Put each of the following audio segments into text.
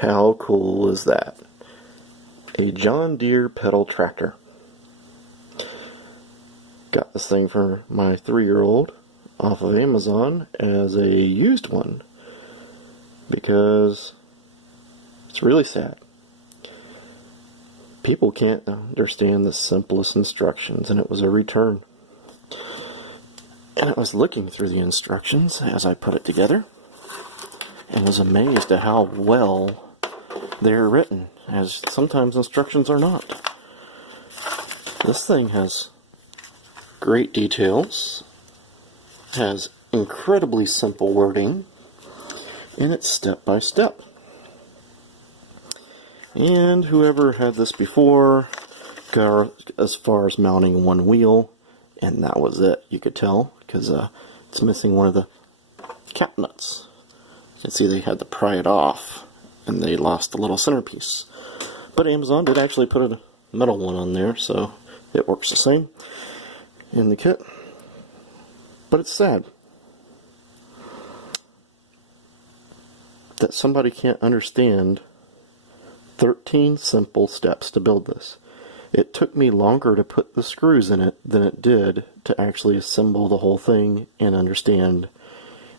How cool is that? A John Deere pedal tractor. Got this thing for my 3-year-old off of Amazon as a used one because it's really sad. People can't understand the simplest instructions, and it was a return. And I was looking through the instructions as I put it together and was amazed at how well they're written, as sometimes instructions are not. This thing has great details, has incredibly simple wording, and it's step by step. And whoever had this before got as far as mounting one wheel, and that was it. You could tell because it's missing one of the cap nuts. You can see they had to pry it off, and they lost the little centerpiece. But Amazon did actually put a metal one on there, so it works the same in the kit. But it's sad that somebody can't understand 13 simple steps to build this. It took me longer to put the screws in it than it did to actually assemble the whole thing and understand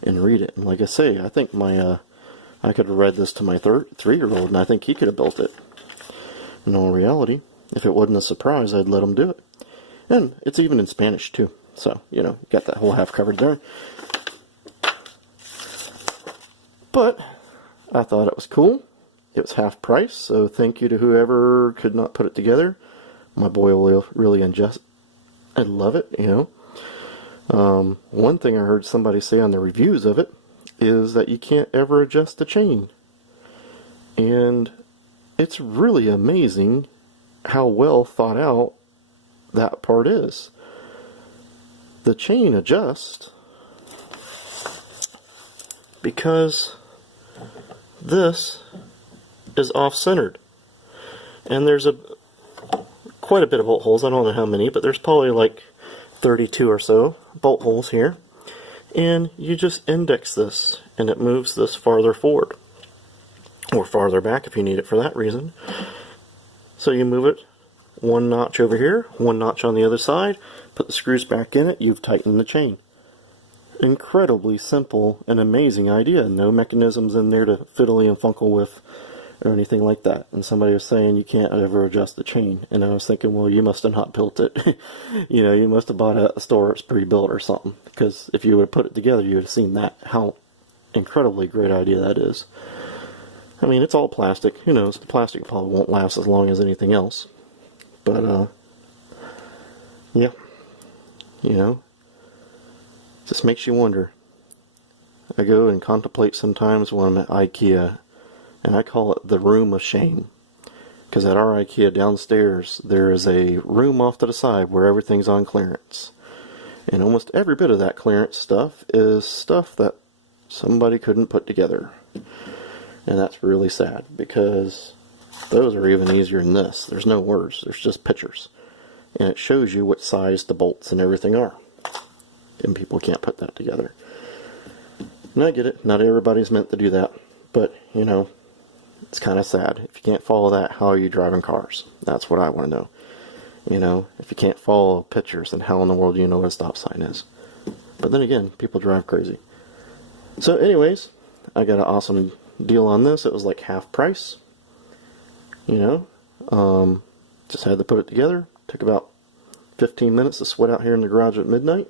and read it. And like I say, I think I could have read this to my 3-year-old, and I think he could have built it. In all reality, if it wasn't a surprise, I'd let him do it. And it's even in Spanish too, so you know, got that whole half covered there. But I thought it was cool. It was half price, so thank you to whoever could not put it together. My boy will really ingest. I love it, you know. One thing I heard somebody say on the reviews of it is that you can't ever adjust the chain. And it's really amazing how well thought out that part is. The chain adjusts because this is off-centered. And there's quite a bit of bolt holes. I don't know how many, but there's probably like 32 or so bolt holes here. And you just index this, and it moves this farther forward. Or farther back if you need it for that reason. So you move it one notch over here, one notch on the other side, put the screws back in it, you've tightened the chain. Incredibly simple and amazing idea. No mechanisms in there to fiddly and funkle with or anything like that. And somebody was saying you can't ever adjust the chain. And I was thinking, well, you must have not built it. You know, you must have bought it at a store it's pre-built or something. Because if you would have put it together, you would have seen that, how incredibly great idea that is. I mean, it's all plastic. Who knows? The plastic probably won't last as long as anything else. But, yeah. You know, just makes you wonder. I go and contemplate sometimes when I'm at IKEA, and I call it the room of shame. Because at our IKEA downstairs, there is a room off to the side where everything's on clearance. And almost every bit of that clearance stuff is stuff that somebody couldn't put together. And that's really sad, because those are even easier than this. There's no words, there's just pictures. And it shows you what size the bolts and everything are. And people can't put that together. And I get it, not everybody's meant to do that. But, you know, it's kind of sad. If you can't follow that, how are you driving cars? That's what I want to know. You know, if you can't follow pictures, then how in the world do you know what a stop sign is? But then again, people drive crazy. So anyways, I got an awesome deal on this. It was like half price. You know, just had to put it together. Took about 15 minutes to sweat out here in the garage at midnight.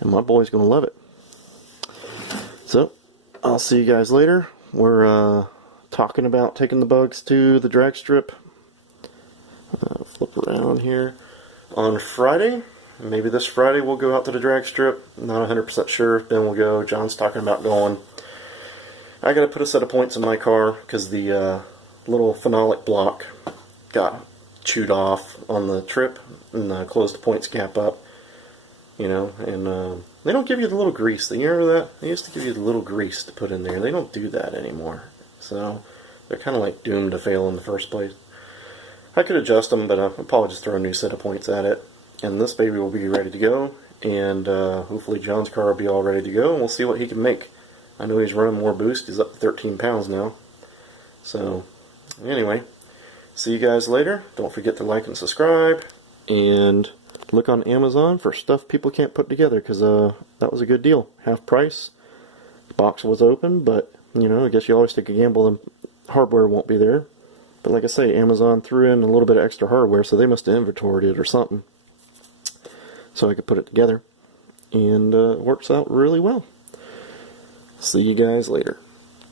And my boy's going to love it. So, I'll see you guys later. We're talking about taking the bugs to the drag strip. Flip around here. On Friday, maybe this Friday we'll go out to the drag strip. Not 100% sure. Then we'll go. John's talking about going. I got to put a set of points in my car because the little phenolic block got chewed off on the trip and closed the points gap up. You know, and they don't give you the little grease. You remember that? They used to give you the little grease to put in there. They don't do that anymore. So they're kind of like doomed to fail in the first place. I could adjust them, but I'll probably just throw a new set of points at it. And this baby will be ready to go. And hopefully John's car will be all ready to go. And we'll see what he can make. I know he's running more boost. He's up to 13 pounds now. So, anyway, see you guys later. Don't forget to like and subscribe. And look on Amazon for stuff people can't put together, because that was a good deal. Half price. The box was open, but, you know, I guess you always take a gamble and hardware won't be there. But like I say, Amazon threw in a little bit of extra hardware, so they must have inventoried it or something, so I could put it together. And it works out really well. See you guys later.